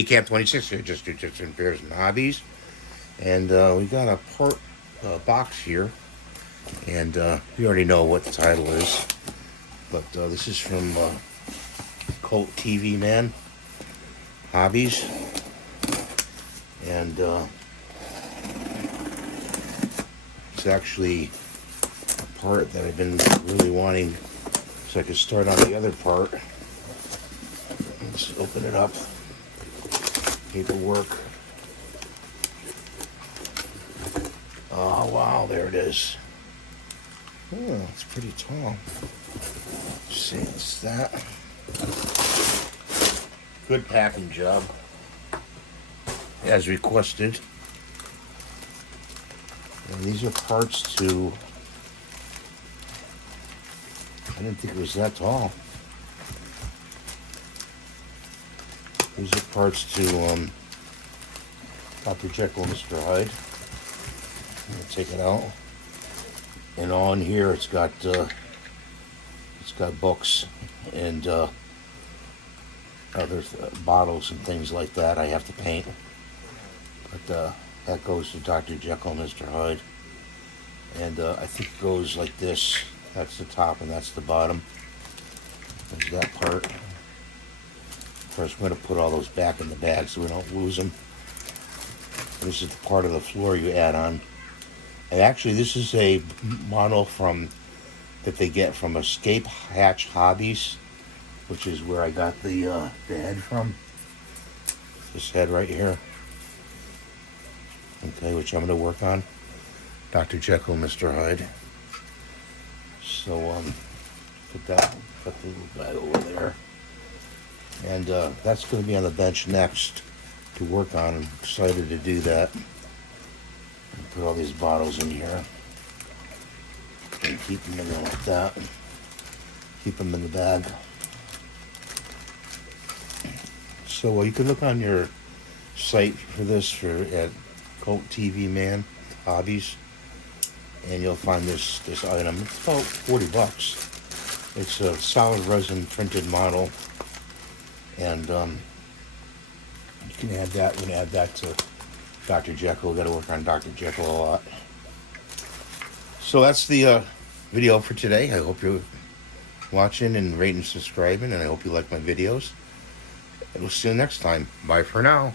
Camp 26 here, just in Bears and Hobbies. And we got a part box here. And you already know what the title is. But this is from Cult TV Man Hobbies. And it's actually a part that I've been really wanting so I could start on the other part. Let's open it up. Paperwork. Oh wow, there it is. Oh, it's pretty tall. Let's see, it's that. Good packing job, as requested. And these are parts to. I didn't think it was that tall. These are parts to Dr. Jekyll and Mr. Hyde. I'm gonna take it out. And on here, it's got books and other bottles and things like that. I have to paint, but that goes to Dr. Jekyll and Mr. Hyde. And I think it goes like this. That's the top and that's the bottom. There's that part. Of course, I'm going to put all those back in the bag so we don't lose them. This is the part of the floor you add on. And actually, this is a model that they get from Escape Hatch Hobbies, which is where I got the head from. This head right here. Okay, which I'm going to work on. Dr. Jekyll, Mr. Hyde. So, put the little bag over there. And that's going to be on the bench next to work on. I'm excited to do that. And put all these bottles in here. And keep them in there like that. Keep them in the bag. So you can look on your site for this at Cult TV Man Hobbies. And you'll find this item. It's about $40. It's a solid resin printed model. And you can add that. We're going to add that to Dr. Jekyll. We've got to work on Dr. Jekyll a lot. So that's the video for today. I hope you're watching and rating and subscribing, and I hope you like my videos. And we'll see you next time. Bye for now.